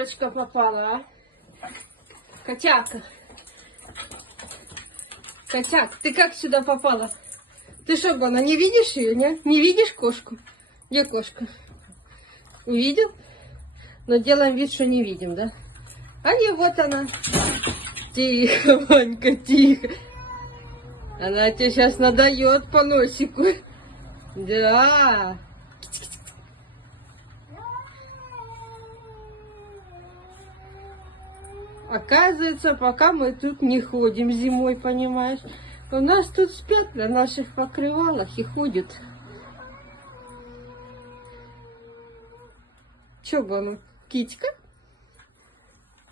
Девочка попала, а? Котяка. Котяк, ты как сюда попала? Ты что, Гона, не видишь ее, не? Не видишь кошку? Где кошка? Увидел? Но делаем вид, что не видим, да? А не, вот она. Тихо, Ванька, тихо. Она тебе сейчас надает по носику. Да. Оказывается, пока мы тут не ходим зимой, понимаешь? У нас тут спят на наших покрывалах и ходят. Чё, Гона, китька?